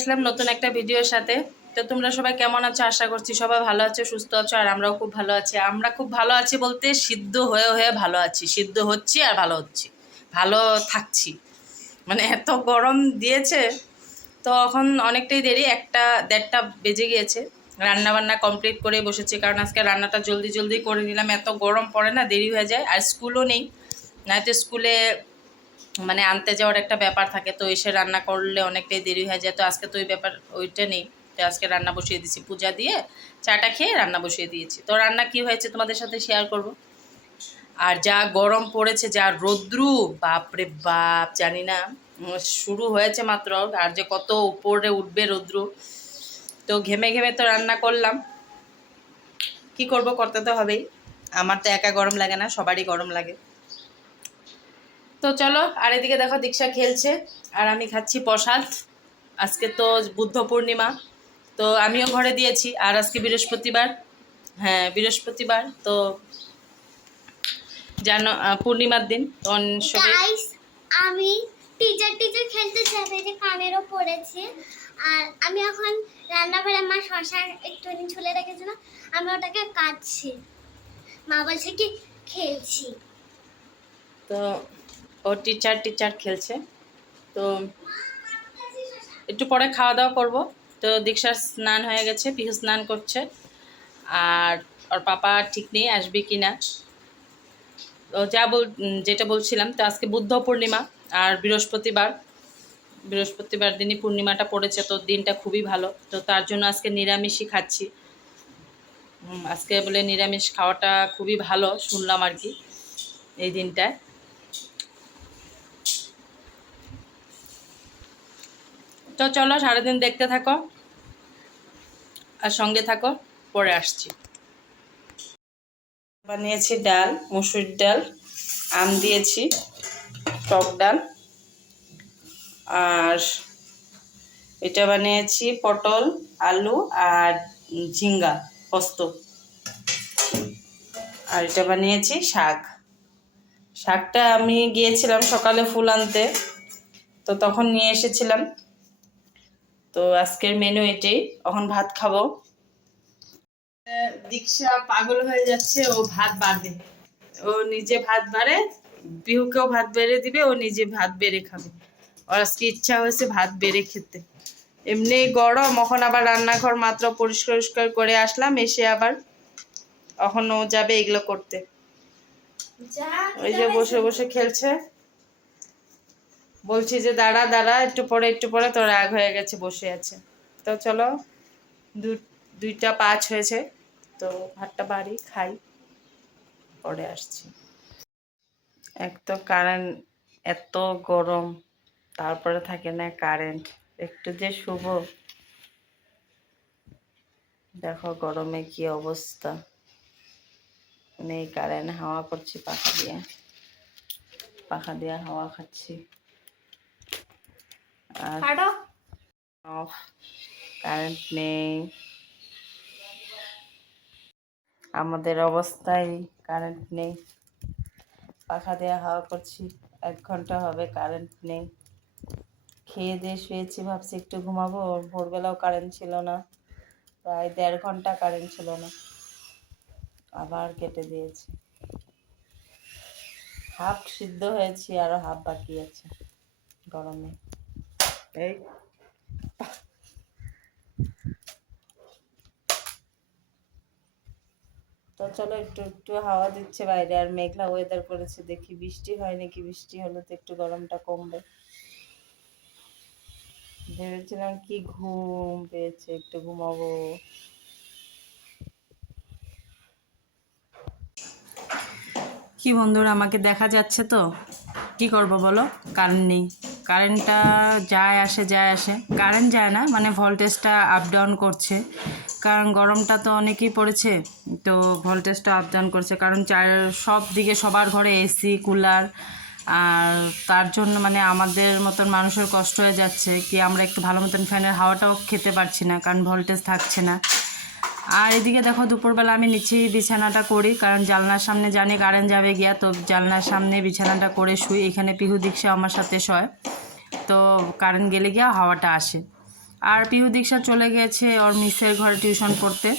আসলাম নতুন একটা ভিডিওর সাথে। তো তোমরা সবাই কেমন আছো? আশা করছি সবাই ভালো আছো, সুস্থ আছো, আর আমরাও খুব ভালো আছি। আমরা খুব ভালো আছি বলতে সিদ্ধ হয়ে হয়ে ভালো আছি, সিদ্ধ হচ্ছি আর ভালো হচ্ছি, ভালো থাকছি। মানে এত গরম দিয়েছে, তো এখন অনেকটাই দেরি, 1-1:30 বেজে গিয়েছে। রান্না বান্না কমপ্লিট করে বসেছি, কারণ আজকে রান্নাটা জলদি জলদি করে নিলাম, এত গরম পড়ে না, দেরি হয়ে যায়। আর স্কুলও নেই, নয়তো স্কুলে মানে আনতে যাওয়ার একটা ব্যাপার থাকে, তো এসে রান্না করলে অনেকটাই দেরি হয়ে যায়। তো আজকে তো ওই ব্যাপার ওইটা নেই, তো আজকে রান্না বসিয়ে দিয়েছি, পূজা দিয়ে চাটা খেয়ে রান্না বসিয়ে দিয়েছি। তো রান্না কি হয়েছে তোমাদের সাথে শেয়ার করব। আর যা গরম পড়েছে, যা রৌদ্রু, বাপরে বাপ, জানি না শুরু হয়েছে মাত্র, আর যে কত উপরে উঠবে রৌদ্রু। তো ঘেমে ঘেমে তো রান্না করলাম, কি করব, করতে তো হবেই। আমার তো একা গরম লাগে না, সবারই গরম লাগে। তো চলো, আর এদিকে দেখো দীক্ষা খেলছে আর আমি খাচ্ছি প্রসাদ। আজকে তো বুদ্ধ পূর্ণিমা, তো আমিও ঘরে দিয়েছি। আর আজকে বৃহস্পতিবার, হ্যাঁ বৃহস্পতিবার, তো জানো পূর্ণিমার দিন তো সবাই। আমি টিচার খেলতে যাবে, যে কানেরও পড়েছে। আর আমি এখন রান্নাঘরে মা শশা একটুখানি ছুলে রেখেছিল, আমি ওটাকে কাটছি। মা বলছে কি খেলছি। তো ও টিচার খেলছে, তো একটু পরে খাওয়া দাওয়া করব। তো দীক্ষার স্নান হয়ে গেছে, পিহু স্নান করছে, আর ওর পাপা ঠিক নেই আসবে কি না। তো যেটা বলছিলাম, তো আজকে বুদ্ধ পূর্ণিমা আর বৃহস্পতিবার দিনই পূর্ণিমাটা পড়েছে, তো দিনটা খুবই ভালো। তো তার জন্য আজকে নিরামিষই খাচ্ছি। আজকে বলে নিরামিষ খাওয়াটা খুবই ভালো শুনলাম আর কি এই দিনটায়। তো চলো সারাদিন দেখতে থাকো আর সঙ্গে থাকো, পরে আসছি। বানিয়েছি ডাল, মুসুর ডাল, আম দিয়েছি, টক ডাল, আর এটা বানিয়েছি পটল, আলু আর ঝিঙ্গা পোস্ত, আর এটা বানিয়েছি শাকটা আমি গিয়েছিলাম সকালে ফুল আনতে, তো তখন নিয়ে এসেছিলাম। তো আজকের মেনু এটাই, এখন ভাত খাবো। দীক্ষা পাগল হয়ে যাচ্ছে, ও ভাত বাড়বে, ও নিজে ভাত বাড়ে, বিহুকেও ভাত বেড়ে দিবে, ও নিজে ভাত বেড়ে খাবে। ওর আজকে ইচ্ছা হয়েছে ভাত বেড়ে খেতে। এমনি গরম, এখন আবার রান্নাঘর মাত্র পরিষ্কার করে আসলাম, এসে আবার এখন ও যাবে এগুলো করতে। ওই যে বসে বসে খেলছে, বলছি যে দাঁড়া দাঁড়া, একটু পরে, তো রাগ হয়ে গেছে, বসে আছে। তো চলো, 2টা 5 হয়েছে, তো ভাতটা বাড়ি খাই, পরে আসছি। এক তো কারেন্ট এত গরম, তারপরে থাকে না কারেন্ট, একটু যে শুভ, দেখো গরমে কি অবস্থা, নেই কারেন্ট। হাওয়া করছি পাখা দিয়ে হাওয়া খাচ্ছি, আর অফ, কারেন্ট নেই। আমাদের অবস্থায় কারেন্ট নেই, পাখা দিয়ে হাওয়া করছি, 1 ঘন্টা হবে কারেন্ট নেই। খেয়ে দিয়ে শুয়েছি, ভাবছি একটু ঘুমাবো, ভোরবেলাও কারেন্ট ছিল না, প্রায় 1.5 ঘন্টা কারেন্ট ছিল না, আবার কেটে দিয়েছে। হাফ সিদ্ধ হয়েছি, আরো হাফ বাকি আছে গরমে। এই তো চলো, একটু হাওয়া দিচ্ছে বাইরে, আর মেঘলা ওয়েদার করেছে, দেখি বৃষ্টি হয় নাকি, বৃষ্টি হলে তো একটু গরমটা কমবে। ভেবেছিলাম কি ঘুম পেয়েছে, একটু ঘুমাবো। কি বন্ধুরা, আমাকে দেখা যাচ্ছে তো, কি করব বলো, কারেন্ট নেই। কারেন্টটা যায় আসে, কারেন্ট যায় না, মানে ভোল্টেজটা আপ ডাউন করছে, কারণ গরমটা তো অনেকই পড়েছে, তো ভোল্টেজটা আপ ডাউন করছে, কারণ সব দিকে সবার ঘরে এসি কুলার, আর তার জন্য মানে আমাদের মতন মানুষের কষ্ট হয়ে যাচ্ছে কি, আমরা একটু ভালো মতন ফ্যানের হাওয়াটাও খেতে পারছি না, কারণ ভোল্টেজ থাকছে না। আর এদিকে দেখো দুপুরবেলা আমি নিচেই বিছানাটা করি, কারণ জানলার সামনে জানি কারেন্ট যাবে গিয়া, তো জানলার সামনে বিছানাটা করে শুই। এখানে পিহু দীক্ষা আমার সাথে শয়, তো কারেন্ট গেলে গিয়া হাওয়াটা আসে। আর পিহু দীক্ষা চলে গেছে ওর মিসের ঘরে টিউশন পড়তে।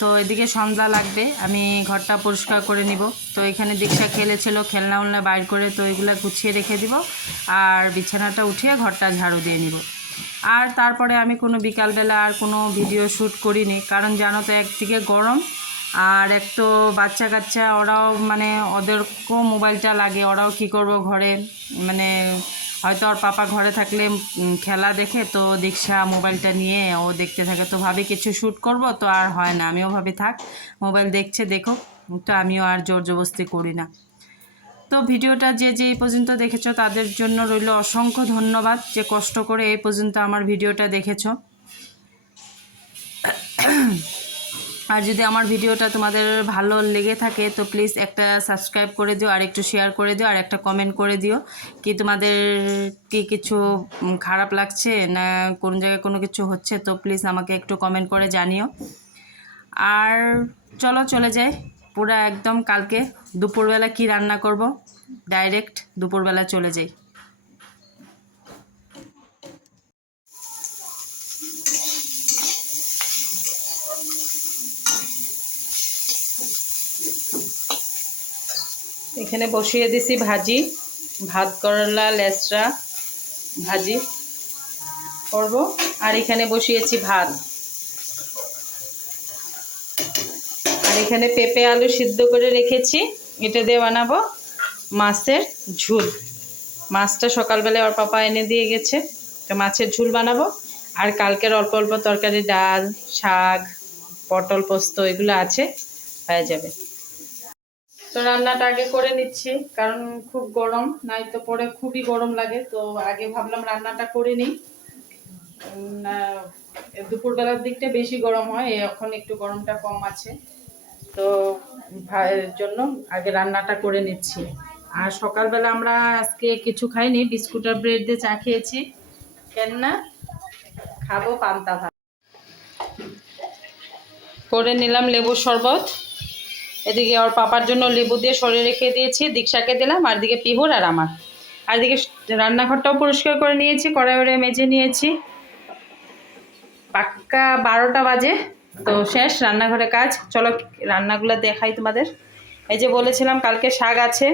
তো এদিকে সন্ধ্যা লাগবে, আমি ঘরটা পরিষ্কার করে নিব। তো এখানে দীক্ষা খেলেছিল, খেলনা উলনা বাইর করে তো এগুলো গুছিয়ে রেখে দিব, আর বিছানাটা উঠিয়ে ঘরটা ঝাড়ু দিয়ে নিব। আর তারপরে আমি কোনো বিকালবেলা আর কোনো ভিডিও শ্যুট করিনি, কারণ জানো তো একদিকে গরম, আর এক তো বাচ্চা কাচ্চা ওরাও মানে ওদেরকেও মোবাইলটা লাগে, ওরাও কি করব ঘরে, মানে হয়তো ওর পাপা ঘরে থাকলে খেলা দেখে, তো দীক্ষা মোবাইলটা নিয়ে ও দেখতে থাকে, তো ভাবি কিছু শ্যুট করব, তো আর হয় না। আমিও ভাবি থাক, মোবাইল দেখছে দেখো, তো আমিও আর জোর জবরদস্তি করি না। তো ভিডিওটা যে এই পর্যন্ত দেখেছো তাদের জন্য রইল অসংখ্য ধন্যবাদ, যে কষ্ট করে এই পর্যন্ত আমার ভিডিওটা দেখেছো। আর যদি আমার ভিডিওটা তোমাদের ভালো লেগে থাকে তো প্লিজ একটা সাবস্ক্রাইব করে দিও, আর একটু শেয়ার করে দিও, আর একটা কমেন্ট করে দিও কি তোমাদের কি কিছু খারাপ লাগছে না কোন জায়গায় কোনো কিছু হচ্ছে, তো প্লিজ আমাকে একটু কমেন্ট করে জানিও। আর চলো চলে যাই পুরা একদম কালকে দুপুরবেলা কি রান্না করব, ডাইরেক্ট দুপুরবেলা চলে যাই। এখানে বসিয়ে দিছি ভাজি, ভাত করলা লেচড়া ভাজি করব, আর এখানে বসিয়েছি ভাত, আর এখানে পেঁপে আলু সিদ্ধ করে রেখেছি, এটা দিয়ে বানাবো মাছের ঝোল। মাছটা সকালবেলায় ওর পাপা এনে দিয়ে গেছে, তো মাছের ঝোল বানাবো। আর কালকের অল্প অল্প তরকারি, ডাল, শাক, পটল পোস্ত এগুলো আছে, হয়ে যাবে। তো রান্নাটা আগে করে নিচ্ছি, কারণ খুব গরম, নাই তো পরে খুবই গরম লাগে, তো আগে ভাবলাম রান্নাটা করে নিই। দুপুরবেলার দিকটা বেশি গরম হয়, এখন একটু গরমটা কম আছে, তো ভাইয়ের জন্য আগে রান্নাটা করে নিচ্ছি। আর সকালবেলা আমরা আজকে কিছু খাইনি, বিস্কুট আর ব্রেড দিয়ে চা খেয়েছি, কেননা খাবো পান্তা ভাত। করে নিলাম লেবুর শরবত, এদিকে ওর পাপার জন্য লেবু দিয়ে সরে রেখে দিয়েছি, দীক্ষাকে দিলাম, আর দিকে পিহুর আর আমার। আর দিকে রান্নাঘরটাও পরিষ্কার করে নিয়েছি, কড়াই মেজে নিয়েছি। পাক্কা 12টা বাজে, তো শেষ রান্নাঘরে কাজ। চলো রান্নাগুলো দেখাই তোমাদের। এই যে বলেছিলাম কালকে শাক আছে,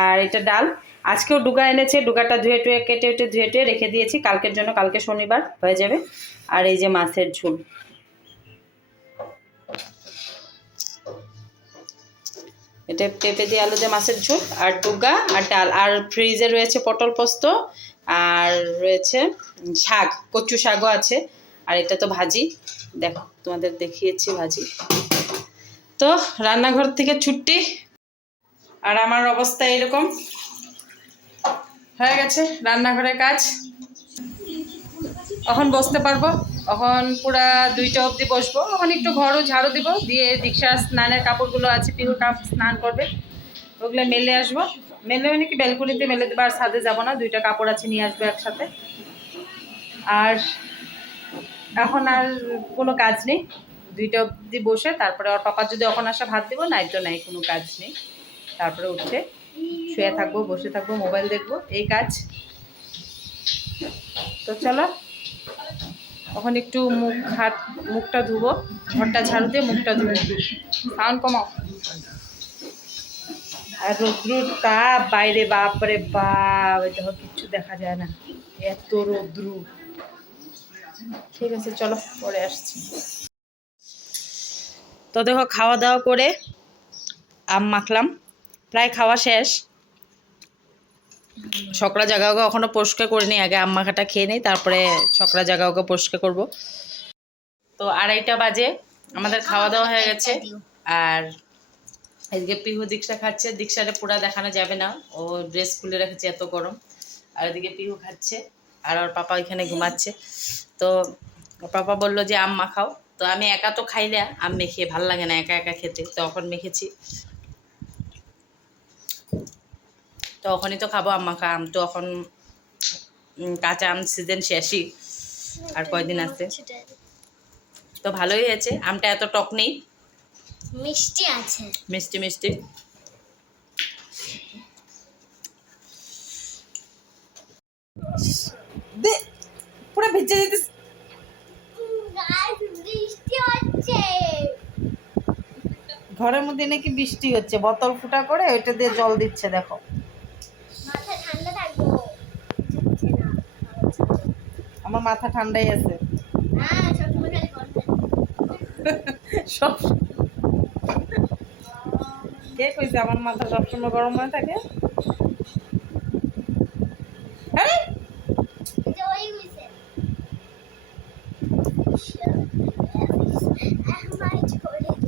আর এটা ডাল। আজকেও ডুগা এনেছে, ডুগাটা ধুয়ে টুয়ে কেটে ধুয়ে টুয়ে রেখে দিয়েছি কালকের জন্য, কালকে শনিবার হয়ে যাবে। আর এই যে মাছের ঝোল, এটা পেঁপে দিয়ে আলু দিয়ে মাছের ঝোল, আর ডুগা আর ডাল, আর ফ্রিজে রয়েছে পটল পোস্ত, আর রয়েছে শাক, কচু শাকও আছে, আর এটা তো ভাজি, দেখো তোমাদের দেখিয়েছি ভাজি। তো রান্নাঘর থেকে ছুটি, আর আমার অবস্থা এরকম হয়ে গেছে রান্নাঘরের কাজ। এখন বসতে পারবো, এখন পুরা 2টা অবধি বসবো, এখন একটু ঘরও ঝাড়ু দিব, দিয়ে দীক্ষার স্নানের কাপড়গুলো আছে, পিহুর স্নান করবে, ওগুলো মেলে আসবো। মেলে মানে কি ব্যালকনিতে মেলে দেবো, আর ছাদে যাবো না, 2টা কাপড় আছে নিয়ে আসবো একসাথে। আর এখন আর কোনো কাজ নেই, 2টা অবধি বসে তারপরে ওর পাপা যদি এখন আসা ভাত দেবো, নাই তো নাই, কোনো কাজ নেই। তারপরে উঠে শুয়ে থাকবো, বসে থাকবো, মোবাইল দেখবো, এই কাজ। তো চলো এখন একটু মুখটা ধুবো, ঘরটা ঝাড়ু দিয়ে মুখটা ধুবো। সাউন্ড কমাও। আর রৌদ্রুর তাপ বাইরে, বাপরে বাপ, দেখো কিচ্ছু দেখা যায় না, এত রৌদ্রু। ঠিক আছে চলো পরে আসছি। তো দেখো খাওয়া দাওয়া করে আম মাখলাম, প্রায় খাওয়া শেষ। সকরা জায়গাকে এখনো পরিষ্কার করে নিই, আগে আম মাখাটা খেয়ে নিই, তারপরে সকরা জায়গাকে পরিষ্কার করব। তো 2:30 বাজে, আমাদের খাওয়া দাওয়া হয়ে গেছে। আর এদিকে পিহু দীক্ষা খাচ্ছে, দীক্ষাটা পুরা দেখানো যাবে না, ও ড্রেস খুলে রেখেছে এত গরম। আর এদিকে পিহু খাচ্ছে, আর ওর পাপা এখানে ঘুমাচ্ছে। তো ওর পাপা বললো যে আম মাখাও, তো আমি একা তো খাইলে আম মেখে ভালো লাগে না একা একা খেতে, তখন মেখেছি, তখনই তো খাবো আম মাখা। আম তো এখন কাঁচা আম সিজন শেষই, আর কয়দিন আছে, তো ভালোই হয়েছে। আমটা এত টক নেই, মিষ্টি আছে, মিষ্টি মিষ্টি। পুরো ভিজে যেতে ঘরের মধ্যে নাকি বৃষ্টি হচ্ছে, বোতল ফুটা করে ওইটা দিয়ে জল দিচ্ছে দেখো। মাথা ঠান্ডা থাকবো। হচ্ছে না। আমার মাথা ঠান্ডাই আছে হ্যাঁ, সবসময় খালি করবেন। সব। কে কইছে আমার মাথা সবসময় গরম হয়ে থাকে? আরে এই যে ওই হইছে। আমার ছোড়ে দিল।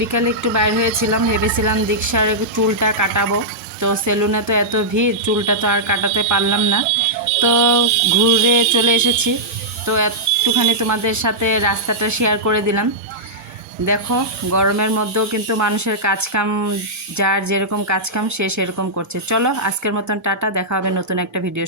বিকালে একটু বাইর হয়েছিলাম, ভেবেছিলাম দীক্ষার একটু চুলটা কাটাবো, তো সেলুনে তো এত ভিড়, চুলটা তো আর কাটাতে পারলাম না, তো ঘুরে চলে এসেছি। তো একটুখানি তোমাদের সাথে রাস্তাটা শেয়ার করে দিলাম। দেখো গরমের মধ্যেও কিন্তু মানুষের কাজকাম, যার যেরকম কাজকাম সে সেরকম করছে। চলো আজকের মতন টাটা, দেখা হবে নতুন একটা ভিডিও।